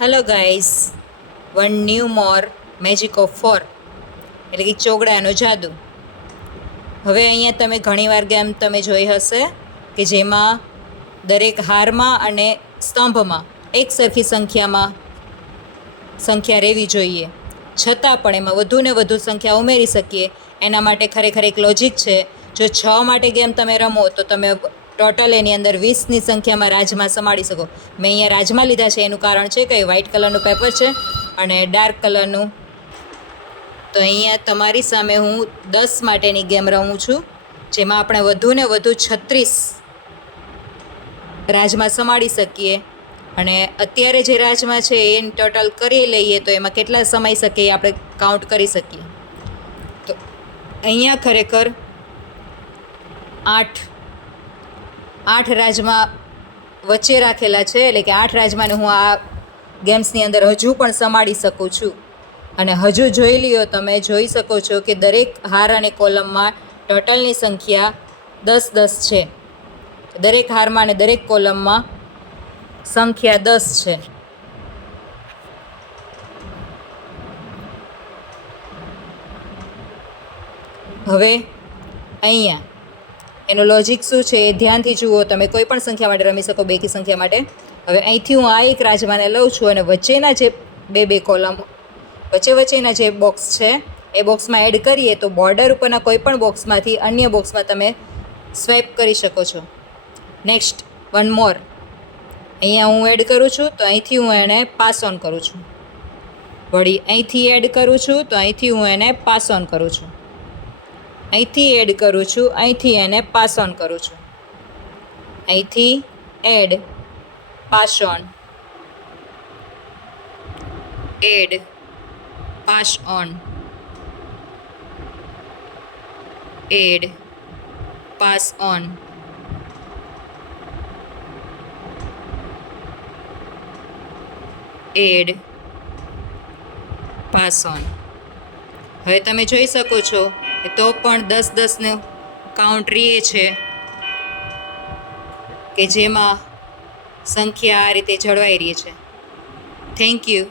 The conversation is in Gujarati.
Hello guys, one new more magic of 4 એટલે કે ચોગડાનો જાદુ. હવે અહીંયા તમે ઘણીવાર ગેમ તમે જોઈ હશે કે જેમાં દરેક હારમાં અને સ્તંભમાં એક સરખી સંખ્યા રહેવી જોઈએ, છતાં પણ એમાં વધુ ને વધુ સંખ્યા ઉમેરી શકીએ. એના માટે ખરેખર એક લોજિક છે. જો 6 માટે ગેમ તમે રમો તો તમે ટોટલ એની અંદર 20ની સંખ્યામાં રાજમા સમાડી શકો. મેં અહીંયા રાજમા લીધા છે, એનું કારણ છે કે વ્હાઇટ કલરનું પેપર છે અને ડાર્ક કલરનું. તો અહીંયા તમારી સામે હું 10 માટેની ગેમ રમું છું, જેમાં આપણે વધુ ને વધુ 36 રાજમા સમાડી શકીએ. અને અત્યારે જે રાજમા છે એ ટોટલ કરી લઈએ તો એમાં કેટલા સમાઈ શકે એ આપણે કાઉન્ટ કરી શકીએ. તો અહીંયા ખરેખર 8 રાજમા વચ્ચે રાખેલા છે, એટલે કે 8 રાજમાને હું આ ગેમ્સની અંદર હજુ પણ સમાડી શકું છું. અને હજુ જોઈ લ્યો, તમે જોઈ શકો છો કે દરેક હાર અને કોલમમાં ટોટલની સંખ્યા 10 છે. દરેક હારમાં અને દરેક કોલમમાં સંખ્યા 10 છે. હવે અહીંયા એનું લોજિક શું છે એ ધ્યાનથી જુઓ. તમે કોઈ પણ સંખ્યા માટે રમી શકો, બેકી સંખ્યા માટે. હવે અહીંથી હું આ એક રાજમાને લઉં છું અને વચ્ચેના જે બે કોલમ વચ્ચેના જે બોક્સ છે એ બોક્સમાં એડ કરીએ તો બોર્ડર ઉપરના કોઈ પણ બોક્સમાંથી અન્ય બોક્સમાં તમે સ્વાઇપ કરી શકો છો. નેક્સ્ટ વન મોર અહીંયા હું એડ કરું છું તો અહીંથી હું એને પાસ ઓન કરું છું. વળી અહીંથી એડ કરું છું તો અહીંથી હું એને પાસ ઓન કરું છું. અહીંથી એડ કરું છું, અહીંથી એને પાસ ઓન કરું છું. અહીંથી add, pass on, add, pass on, add, pass on, add, pass on. હવે તમે જોઈ શકો છો તો પણ 10 કાઉન્ટ રહે છે, કે જેમાં સંખ્યા આ રીતે જળવાઈ રહી છે. Thank you.